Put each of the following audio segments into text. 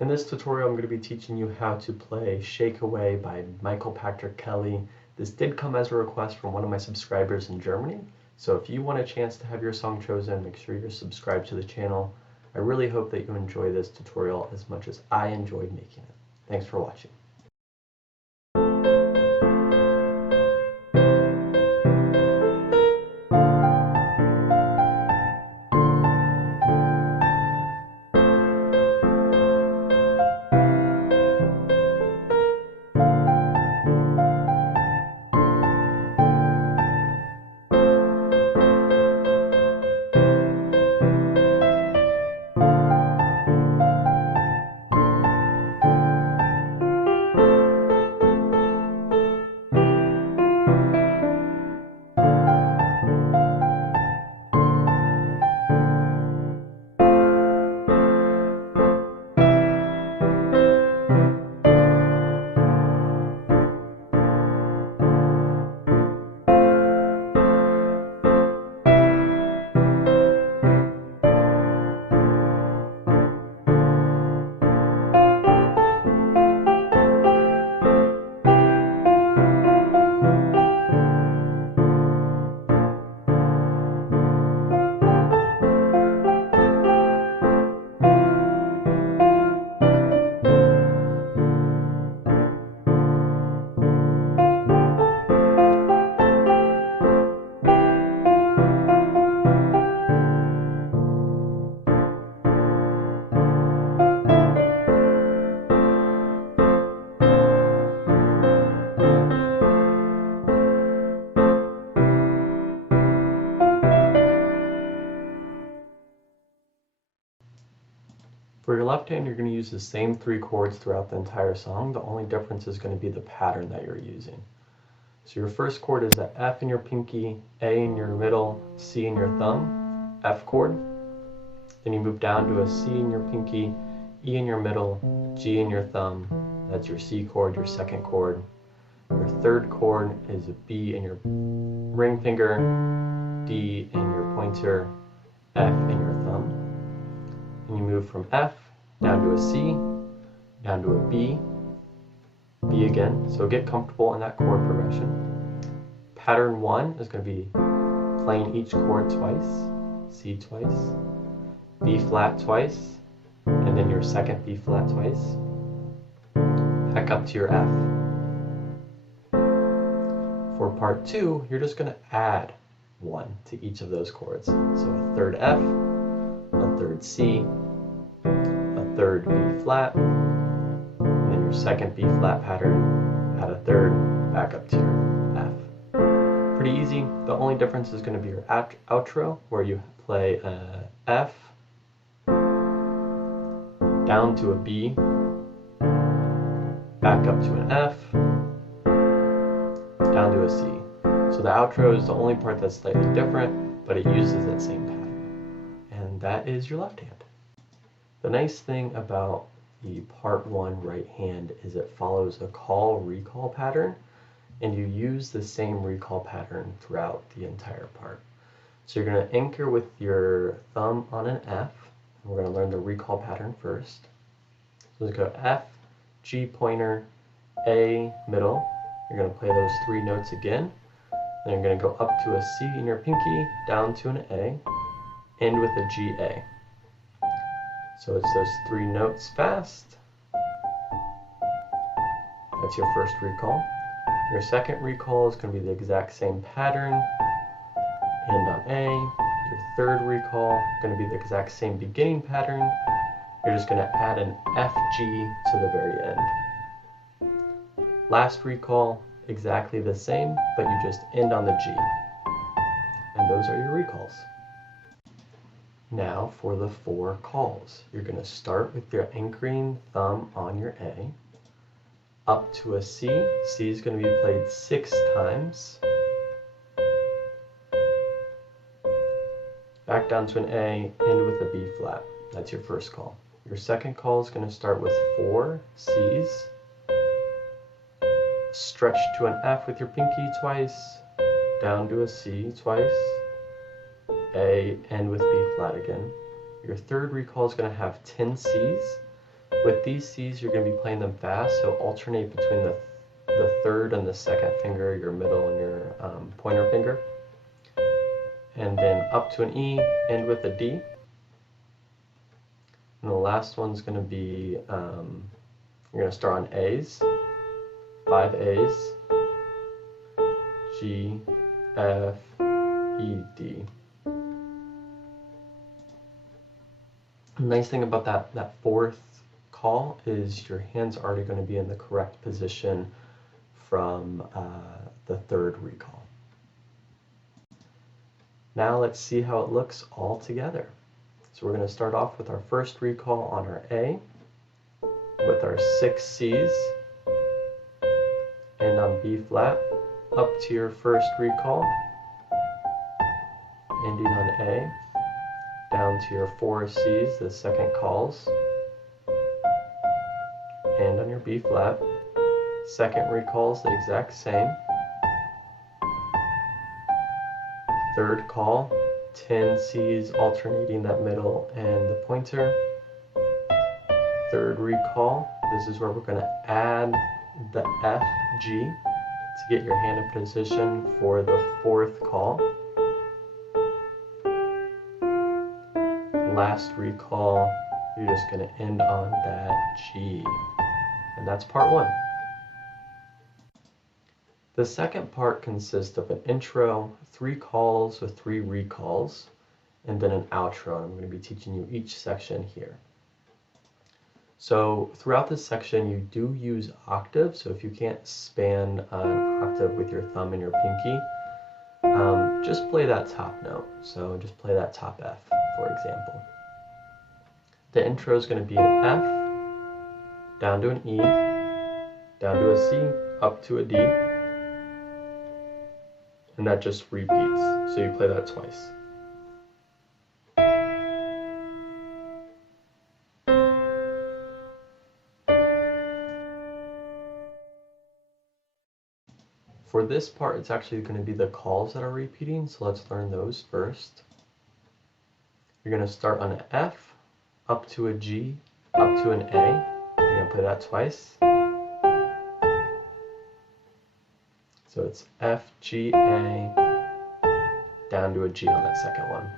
In this tutorial, I'm going to be teaching you how to play Shake Away by Michael Patrick Kelly. This did come as a request from one of my subscribers in Germany, so if you want a chance to have your song chosen, make sure you're subscribed to the channel. I really hope that you enjoy this tutorial as much as I enjoyed making it. Thanks for watching. For your left hand, you're going to use the same 3 chords throughout the entire song. The only difference is going to be the pattern that you're using. So your first chord is the F in your pinky, A in your middle, C in your thumb, F chord. Then you move down to a C in your pinky, E in your middle, G in your thumb. That's your C chord, your second chord. Your third chord is a B in your ring finger, D in your pointer, F in your thumb. And you move from F down to a C, down to a B, B again. So get comfortable in that chord progression. Pattern 1 is going to be playing each chord twice, C twice, B flat twice, and then your second B flat twice. Back up to your F. For part 2, you're just going to add 1 to each of those chords. So a third F, a third C, a third B flat, and then your second B flat pattern, add a third, back up to your F. Pretty easy. The only difference is going to be your outro, where you play a F, down to a B, back up to an F, down to a C. So the outro is the only part that's slightly different, but it uses that same pattern. And that is your left hand. The nice thing about the part 1 right hand is it follows a call-recall pattern, and you use the same recall pattern throughout the entire part. So you're going to anchor with your thumb on an F, and we're going to learn the recall pattern first. So let's go F, G pointer, A middle. You're going to play those 3 notes again. Then you're going to go up to a C in your pinky, down to an A, end with a G A. So it's those 3 notes fast. That's your first recall. Your second recall is going to be the exact same pattern. End on A. Your third recall is going to be the exact same beginning pattern. You're just going to add an F, G to the very end. Last recall, exactly the same, but you just end on the G. And those are your recalls. Now for the 4 calls. You're going to start with your anchoring thumb on your A, up to a C. C is going to be played 6 times. Back down to an A, end with a B flat. That's your first call. Your second call is going to start with 4 C's. Stretch to an F with your pinky twice, down to a C twice, A, end with B flat again. Your third recall is going to have 10 C's. With these Cs, you're going to be playing them fast, so alternate between the third and the second finger, your middle and your pointer finger. And then up to an E, end with a D. And the last one's going to be, you're going to start on A's, 5 A's, G, F, E, D. The nice thing about that fourth call is your hand's already going to be in the correct position from the third recall. Now let's see how it looks all together. So we're going to start off with our first recall on our A with our 6 C's, and on B flat up to your first recall, ending on A, down to your 4 C's, the second calls, and on your B flat, second recall is the exact same. Third call, 10 C's alternating that middle and the pointer. Third recall, this is where we're going to add the F, G to get your hand in position for the fourth call. Last recall, you're just going to end on that G. And that's part 1. The second part consists of an intro, 3 calls with 3 recalls, and then an outro. I'm going to be teaching you each section here. So throughout this section, you do use octaves. So if you can't span an octave with your thumb and your pinky, just play that top note. So just play that top F, for example. The intro is going to be an F, down to an E, down to a C, up to a D, and that just repeats. So you play that twice. For this part, it's actually going to be the calls that are repeating, so let's learn those first. You're going to start on an F, up to a G, up to an A. You're going to play that twice. So it's F, G, A, down to a G on that second one.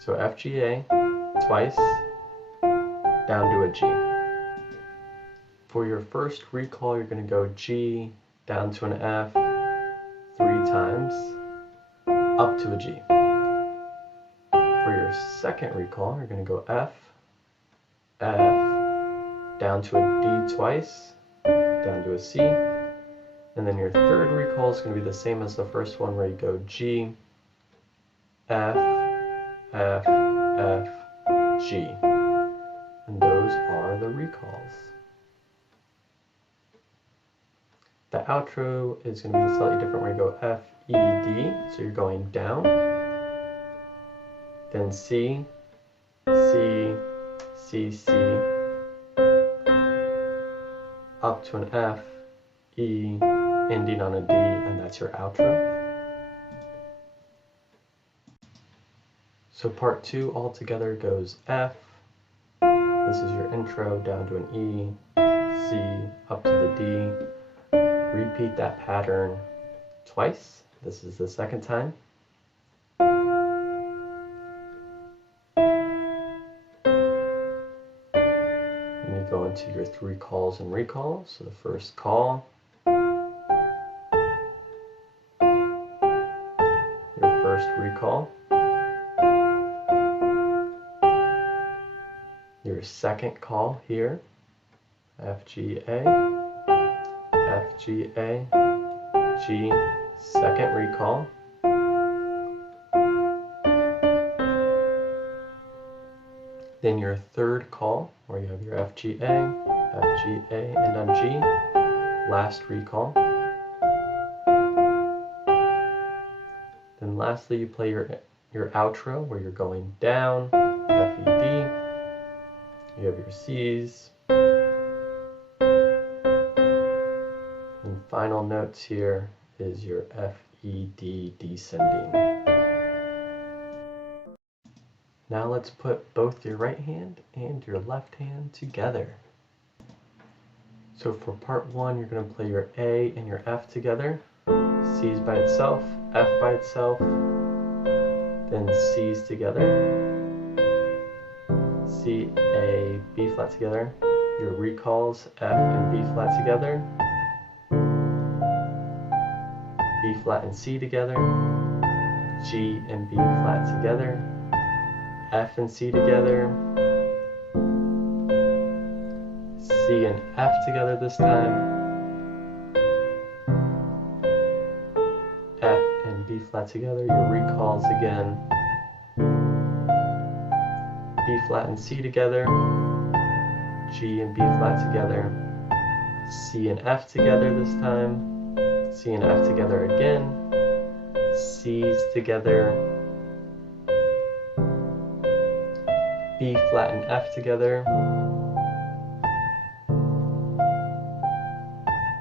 So F, G, A, twice, down to a G. For your first recall, you're going to go G, down to an F, 3 times, up to a G. For your second recall, you're going to go F, F, down to a D twice, down to a C, and then your third recall is going to be the same as the first one, where you go G, F, F, F, G. And those are the recalls. The outro is going to be slightly different, where you go F, E, D, so you're going down, then C, C, C, C, up to an F, E, ending on a D, and that's your outro. So part 2 altogether goes F, this is your intro, down to an E, C, up to the D. Repeat that pattern twice. This is the second time. And you go into your 3 calls and recalls. So the first call, your first recall, your second call here, F, G, A, F, G, A, G, second recall, then your third call, where you have your F, G, A, and on G, last recall. Then lastly, you play your outro, where you're going down, F, E, D, you have your C's, and final notes here is your F, E, D descending. Now let's put both your right hand and your left hand together. So for part 1, you're going to play your A and your F together. C's by itself, F by itself, then C's together. C, A, B flat together. Your recalls, F and B flat together. B flat and C together. G and B flat together. F and C together. C and F together this time. F and B flat together. Your recalls again. B flat and C together. G and B flat together. C and F together this time. C and F together again. C's together. B flat and F together.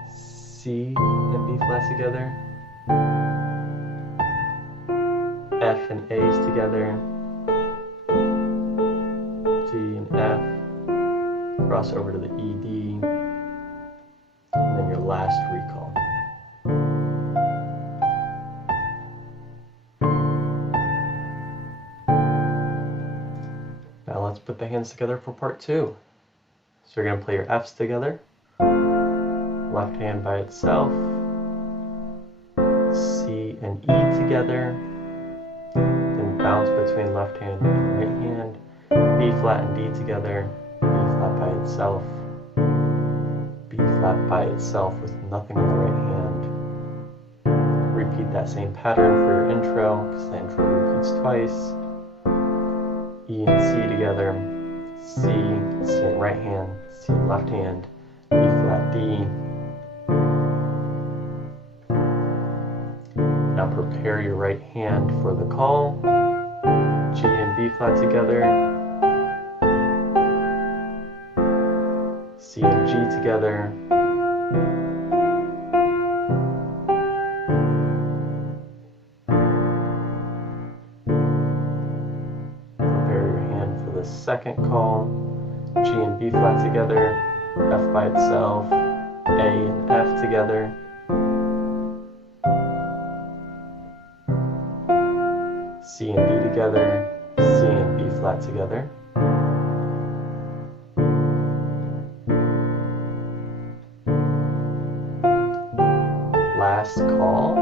C and B flat together. F and A's together. G and F. Cross over to the E, D. And then your last recall. Now let's put the hands together for part 2. So you're going to play your F's together. Left hand by itself. C and E together. Then bounce between left hand and right hand. B flat and D together. B flat by itself. B flat by itself with nothing on the right hand. Repeat that same pattern for your intro, because the intro repeats twice. E and C together. C in right hand, C in left hand. B flat, D. Now prepare your right hand for the call. G and B flat together. C and G together. Prepare your hand for the second call. G and B flat together. F by itself. A and F together. C and D together, C and B flat together. Last call.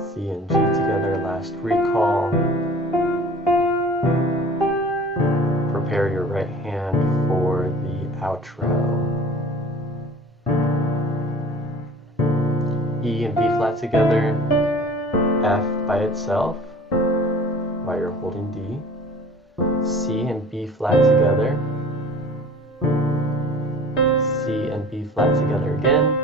C and G together, last recall. Prepare your right hand for the outro. E and B flat together. F by itself while you're holding D. C and B flat together. C and B flat together again.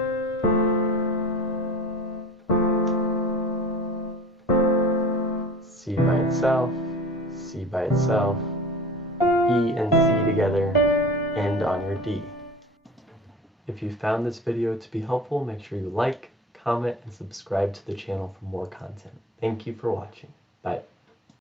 C by itself. C by itself. E and C together. End on your D. If you found this video to be helpful, make sure you like, comment, and subscribe to the channel for more content. Thank you for watching. Bye.